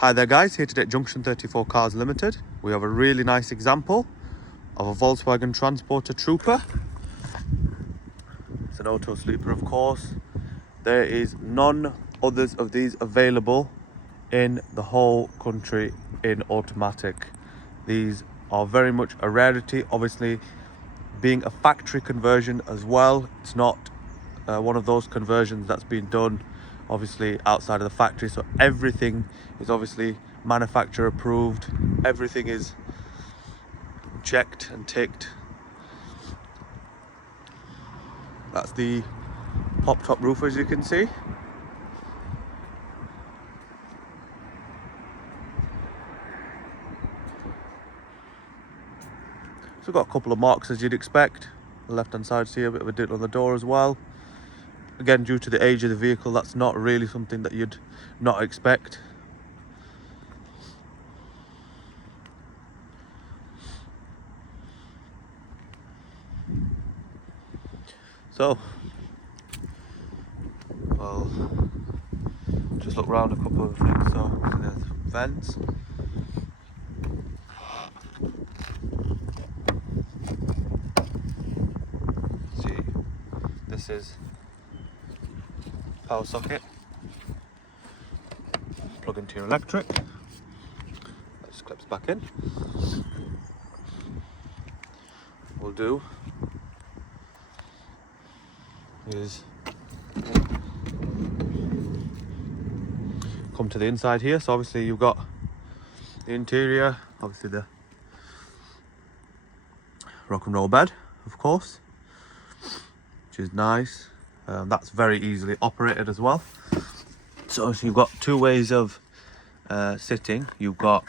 Hi there guys, here today at Junction 34 Cars Limited. We have a really nice example of a Volkswagen Transporter Trooper. It's an auto sleeper, of course. There is none others of these available in the whole country in automatic. These are very much a rarity, obviously being a factory conversion as well. It's not one of those conversions that's been done obviously outside of the factory, so everything is obviously manufacturer approved, everything is checked and ticked. That's the pop top roof, as you can see. So we've got a couple of marks as you'd expect. The left hand side, see a bit of a dent on the door as well. Again, due to the age of the vehicle, that's not really something that you'd not expect. So, well, just look around a couple of things. So there's vents. See, this is power socket. Plug into your electric. That just clips back in. We'll do is come to the inside here. So obviously you've got the interior, obviously the rock and roll bed, of course, which is nice. That's very easily operated as well. So you've got two ways of sitting. You've got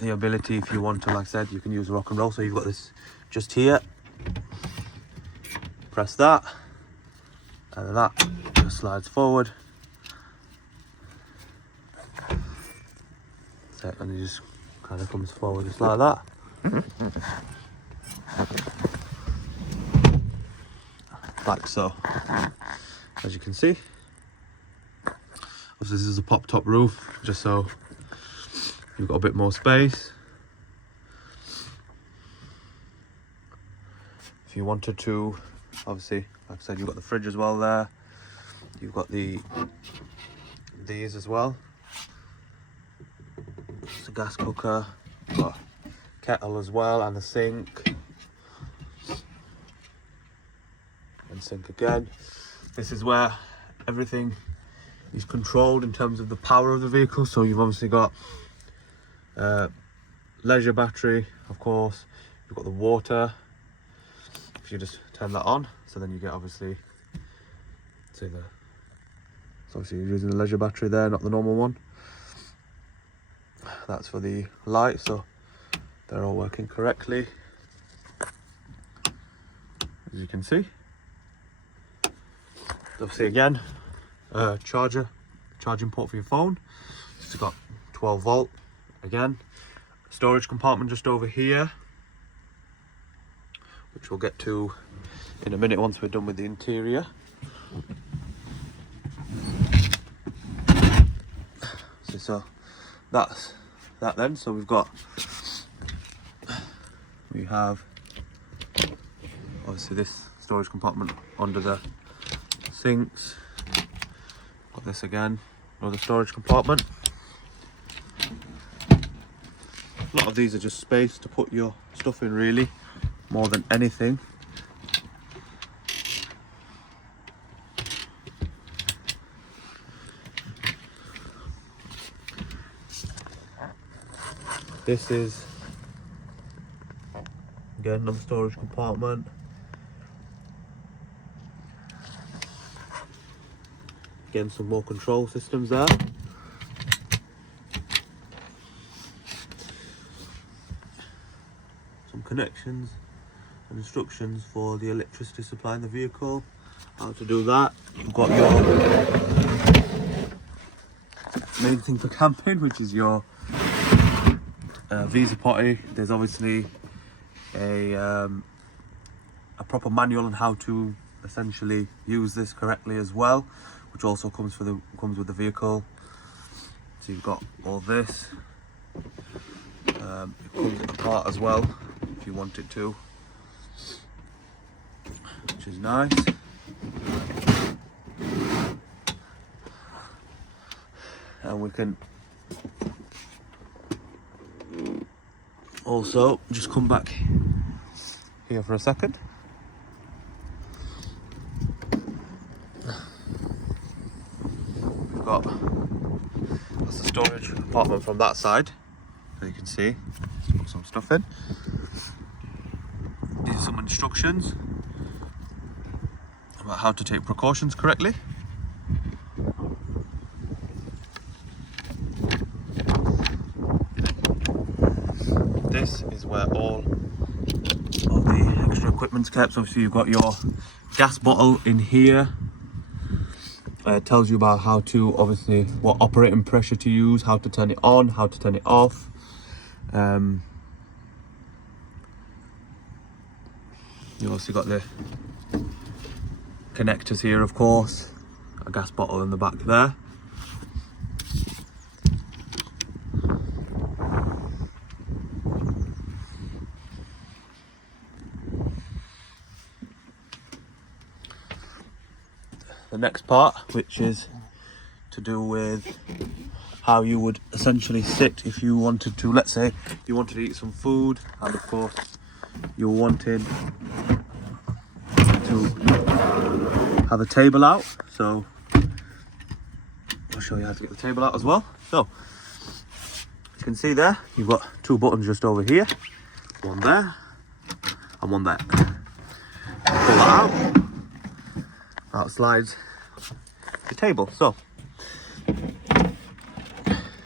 the ability, if you want to, like I said, you can use the rock and roll. So you've got this just here, press that, and then that just slides forward. And it just kind of comes forward just like that. Like so. As you can see, obviously this is a pop top roof, just so you've got a bit more space. If you wanted to, obviously, like I said, you've got the fridge as well there. You've got these as well. It's a gas cooker, got a kettle as well, and the sink. And sink again. This is where everything is controlled in terms of the power of the vehicle. So you've obviously got leisure battery, of course. You've got the water. If you just turn that on, so then you get obviously, so obviously you're using the leisure battery there, not the normal one. That's for the light, so they're all working correctly, as you can see. Obviously again, charging port for your phone. It's got 12 volt again. Storage compartment just over here, which we'll get to in a minute once we're done with the interior. So that's that then. So we have obviously this storage compartment under the sinks. Got this again, another storage compartment. A lot of these are just space to put your stuff in, really, more than anything. This is again another storage compartment. Again, some more control systems there. Some connections and instructions for the electricity supply in the vehicle. How to do that. You've got your main thing for camping, which is your Visa potty. There's obviously a proper manual on how to essentially use this correctly as well, which also comes with the vehicle. So you've got all this. It comes apart as well if you want it to, which is nice. And we can also just come back here for a second. We've got, that's the storage compartment from that side, so you can see, let's put some stuff in. These are some instructions about how to take precautions correctly. This is where all of the extra equipment's kept. So obviously you've got your gas bottle in here. It tells you about how to, obviously, what operating pressure to use, how to turn it on, how to turn it off. You also got the connectors here, of course, a gas bottle in the back there. The next part, which is to do with how you would essentially sit if you wanted to, let's say you wanted to eat some food, and of course you're wanting to have a table out. So I'll show you how to get the table out as well. So you can see there, you've got two buttons just over here, one there and one there. Pull that out, slides the table. So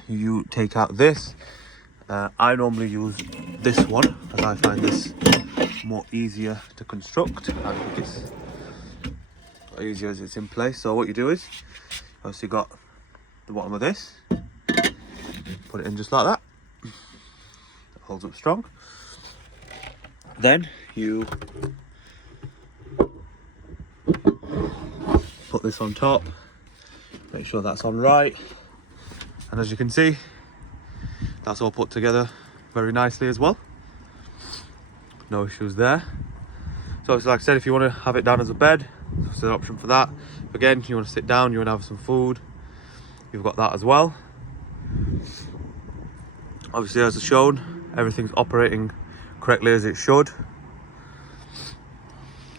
you take out this. I normally use this one as I find this more easier to construct. I think it's easier as it's in place. So what you do is, obviously got the bottom of this, put it in just like that. It holds up strong. Then you put this on top, make sure that's on right, and as you can see, that's all put together very nicely as well. No issues there. So it's like I said, if you want to have it down as a bed, there's an option for that. Again, you want to sit down, you want to have some food, you've got that as well. Obviously, as shown, everything's operating correctly as it should.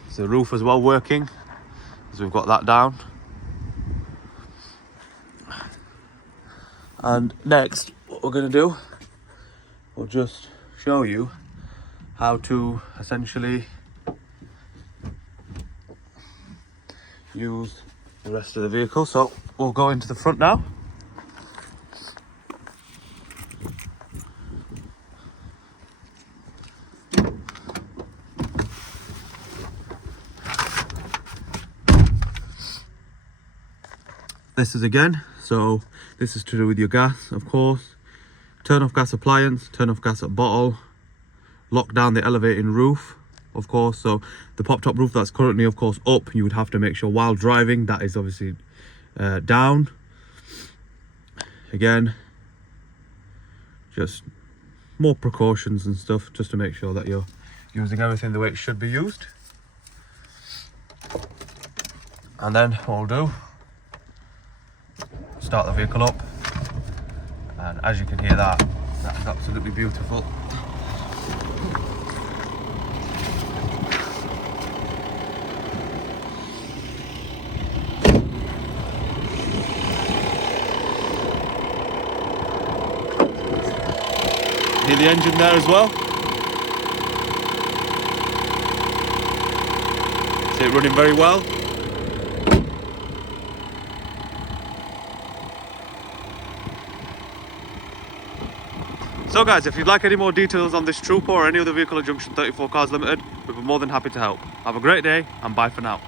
So the roof as well working, as we've got that down. And next, what we're going to do, we'll just show you how to essentially use the rest of the vehicle. So we'll go into the front now. This is again, so this is to do with your gas, of course. Turn off gas appliance, turn off gas at bottle, lock down the elevating roof, of course. So the pop top roof that's currently, of course, up, you would have to make sure while driving that is obviously down. Again, just more precautions and stuff, just to make sure that you're using everything the way it should be used. And then what we'll do, start the vehicle up, and as you can hear, that is absolutely beautiful. Hear the engine there as well. See it running very well. So guys, if you'd like any more details on this Trooper or any other vehicle at Junction 34 Cars Limited, we'd be more than happy to help. Have a great day and bye for now.